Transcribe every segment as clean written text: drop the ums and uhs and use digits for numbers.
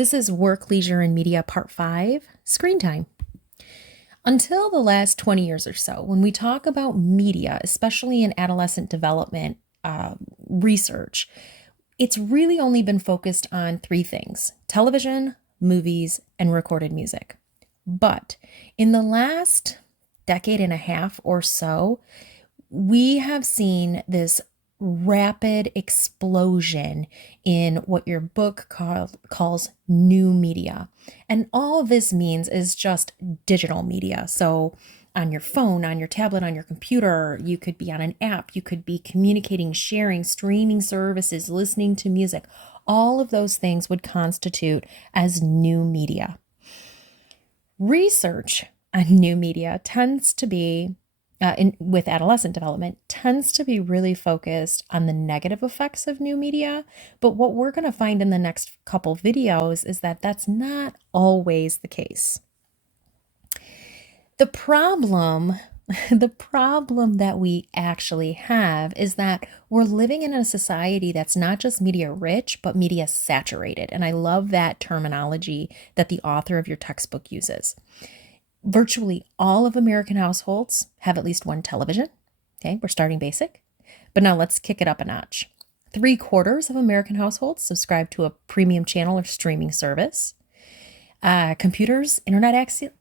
This is Work, Leisure, and Media Part 5, Screen Time. Until the last 20 years or so, when we talk about media, especially in adolescent development research, it's really only been focused on three things: television, movies, and recorded music. But in the last decade and a half or so, we have seen this rapid explosion in what your book calls new media. And all this means is just digital media. So on your phone, on your tablet, on your computer, you could be on an app, you could be communicating, sharing, streaming services, listening to music. All of those things would constitute as new media. Research on new media tends to be with adolescent development tends to be really focused on the negative effects of new media. But what we're going to find in the next couple videos is that that's not always the case. The problem that we actually have is that we're living in a society that's not just media rich, but media saturated. And I love that terminology that the author of your textbook uses. Virtually all of American households have at least one television. Okay, we're starting basic. But now let's kick it up a notch. 3/4 of American households subscribe to a premium channel or streaming service. Computers, internet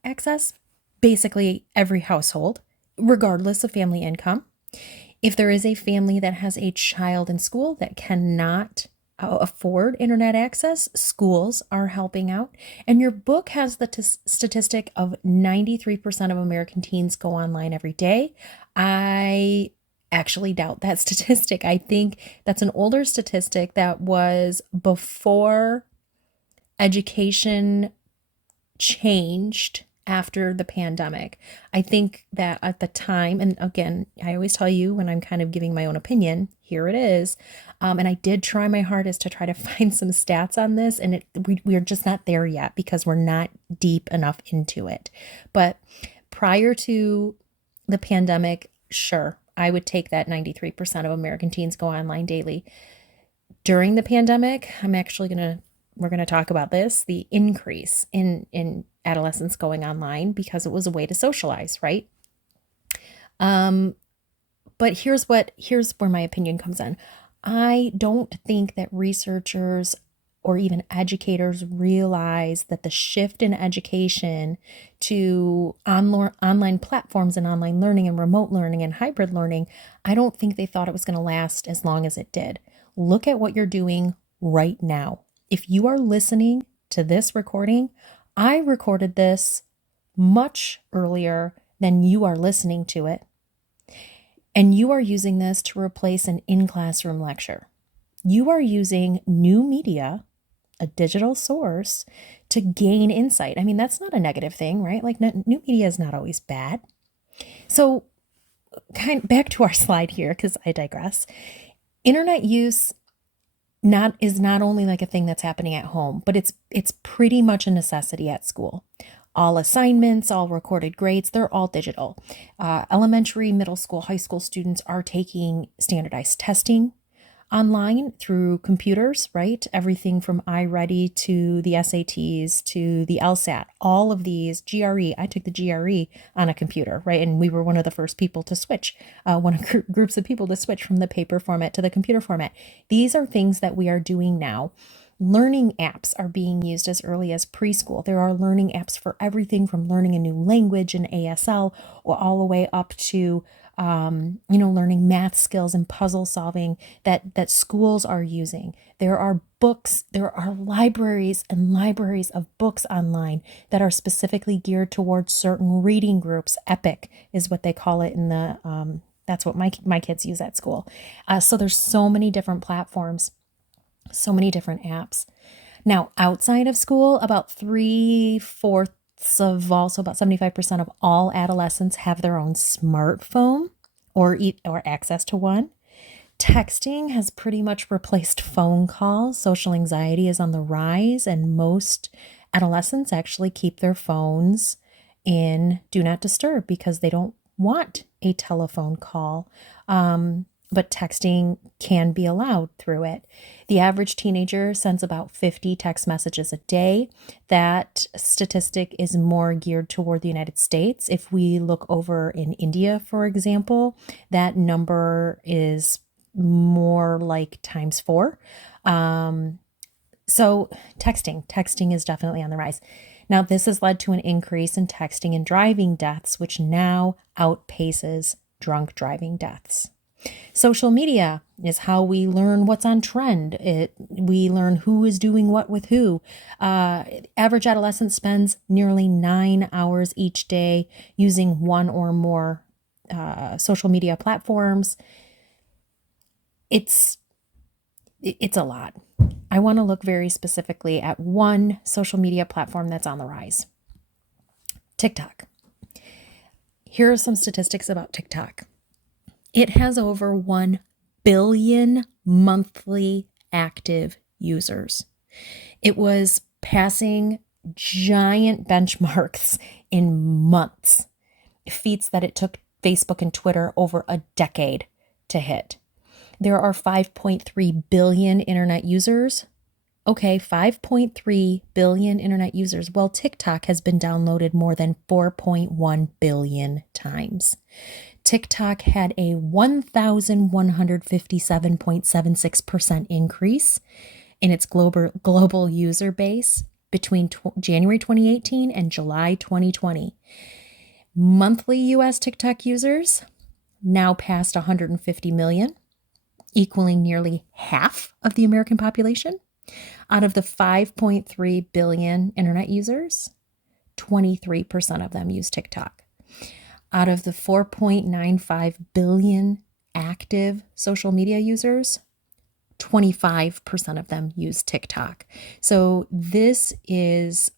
access, basically every household, regardless of family income. If there is a family that has a child in school that cannot afford internet access, schools are helping out. And your book has the statistic of 93% of American teens go online every day. I actually doubt that statistic. I think that's an older statistic that was before education changed after the pandemic. I think that at the time, and again, I always tell you when I'm kind of giving my own opinion, here it is. And I did try my hardest to try to find some stats on this, and we're just not there yet because we're not deep enough into it. But prior to the pandemic, sure, I would take that 93% of American teens go online daily. During the pandemic, we're going to talk about this, the increase in adolescents going online because it was a way to socialize, right? But here's where my opinion comes in. I don't think that researchers or even educators realize that the shift in education to online platforms and online learning and remote learning and hybrid learning, I don't think they thought it was going to last as long as it did. Look at what you're doing right now. If you are listening to this recording, I recorded this much earlier than you are listening to it. And you are using this to replace an in-classroom lecture. You are using new media, a digital source, to gain insight. I mean, that's not a negative thing, right? Like new media is not always bad. So back to our slide here, because I digress. Internet use is not only like a thing that's happening at home, but it's pretty much a necessity at school. All assignments, all recorded grades, they're all digital. Elementary, middle school, high school students are taking standardized testing online through computers, right? Everything from iReady to the SATs to the LSAT, all of these, GRE. I took the GRE on a computer, right? And we were one of the first people to switch, one of groups of people to switch from the paper format to the computer format. These are things that we are doing now. Learning apps are being used as early as preschool. There are learning apps for everything from learning a new language in ASL or all the way up to learning math skills and puzzle solving that schools are using. There are books, there are libraries and libraries of books online that are specifically geared towards certain reading groups. EPIC is what they call it in the, that's what my kids use at school. So there's so many different platforms, so many different apps. Now, outside of school, about 3/4 of all, so about 75% of all adolescents have their own smartphone or access to one. Texting has pretty much replaced phone calls. Social anxiety is on the rise, and most adolescents actually keep their phones in do not disturb because they don't want a telephone call. but texting can be allowed through it. The average teenager sends about 50 text messages a day. That statistic is more geared toward the United States. If we look over in India, for example, that number is more like times 4. So texting is definitely on the rise. Now, this has led to an increase in texting and driving deaths, which now outpaces drunk driving deaths. Social media is how we learn what's on trend. We learn who is doing what with who. Average adolescent spends nearly 9 hours each day using one or more social media platforms. It's a lot. I want to look very specifically at one social media platform that's on the rise. TikTok. Here are some statistics about TikTok. It has over 1 billion monthly active users. It was passing giant benchmarks in months, feats that it took Facebook and Twitter over a decade to hit. There are 5.3 billion internet users. Okay, 5.3 billion internet users. Well, TikTok has been downloaded more than 4.1 billion times. TikTok had a 1,157.76% increase in its global user base between January 2018 and July 2020. Monthly US TikTok users now passed 150 million, equaling nearly half of the American population. Out of the 5.3 billion internet users, 23% of them use TikTok. Out of the 4.95 billion active social media users, 25% of them use TikTok. So this is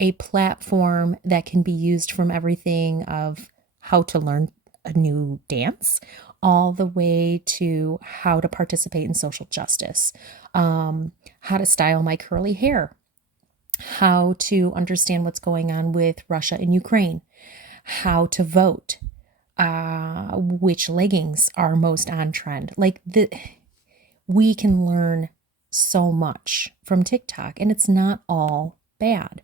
a platform that can be used from everything of how to learn a new dance all the way to how to participate in social justice, how to style my curly hair, how to understand what's going on with Russia and Ukraine, how to vote, which leggings are most on trend. We can learn so much from TikTok, and it's not all bad.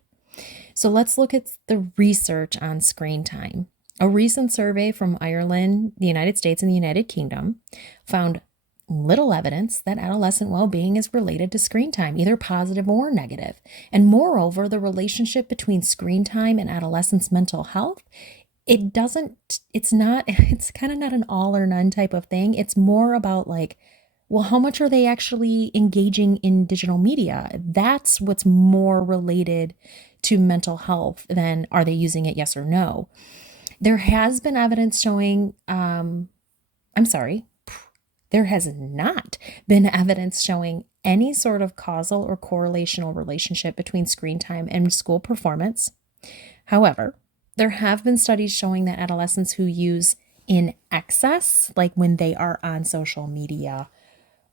So let's look at the research on screen time. A recent survey from Ireland, the United States, and the United Kingdom found little evidence that adolescent well-being is related to screen time, either positive or negative. And moreover, the relationship between screen time and adolescents' mental health, it's kind of not an all or none type of thing. It's more about well, how much are they actually engaging in digital media? That's what's more related to mental health than are they using it, yes or no. There has been evidence showing, there has not been evidence showing any sort of causal or correlational relationship between screen time and school performance. However, there have been studies showing that adolescents who use in excess, like when they are on social media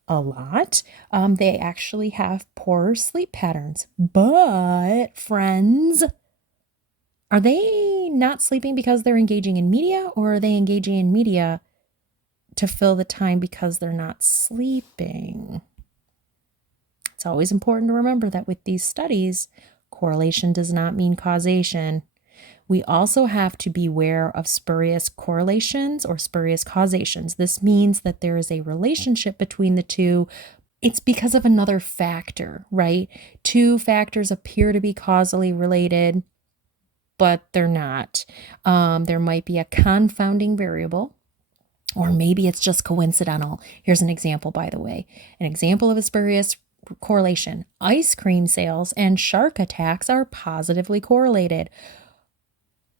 a lot, they actually have poorer sleep patterns. But friends, are they not sleeping because they're engaging in media, or are they engaging in media to fill the time because they're not sleeping? It's always important to remember that with these studies, correlation does not mean causation. We also have to beware of spurious correlations or spurious causations. This means that there is a relationship between the two. It's because of another factor, right? Two factors appear to be causally related, but they're not. There might be a confounding variable, or maybe it's just coincidental. Here's an example, by the way. An example of a spurious correlation. Ice cream sales and shark attacks are positively correlated.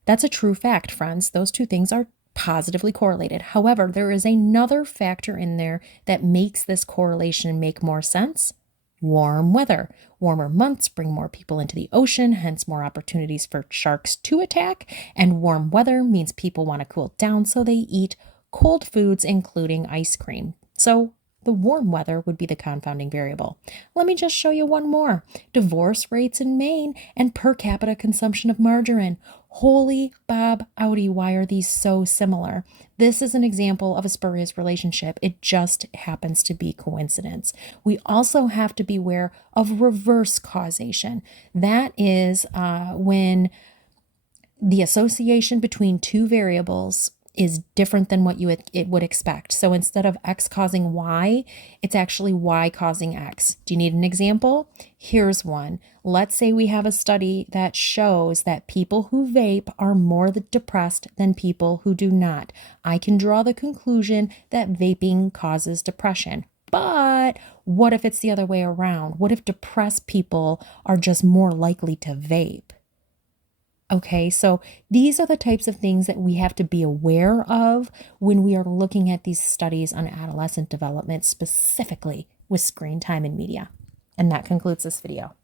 That's a true fact, friends. Those two things are positively correlated. However, there is another factor in there that makes this correlation make more sense. Warm weather. Warmer months bring more people into the ocean, hence more opportunities for sharks to attack. And warm weather means people want to cool down, so they eat cold foods, including ice cream. So The warm weather would be the confounding variable. Let me just show you one more. Divorce rates in Maine and per capita consumption of margarine. Holy Bob Outie, why are these so similar? This is an example of a spurious relationship. It just happens to be coincidence. We also have to beware of reverse causation. That is when the association between two variables is different than what it would expect. So instead of X causing Y, it's actually Y causing X. Do you need an example? Here's one. Let's say we have a study that shows that people who vape are more depressed than people who do not. I can draw the conclusion that vaping causes depression. But what if it's the other way around? What if depressed people are just more likely to vape? Okay, so these are the types of things that we have to be aware of when we are looking at these studies on adolescent development, specifically with screen time and media. And that concludes this video.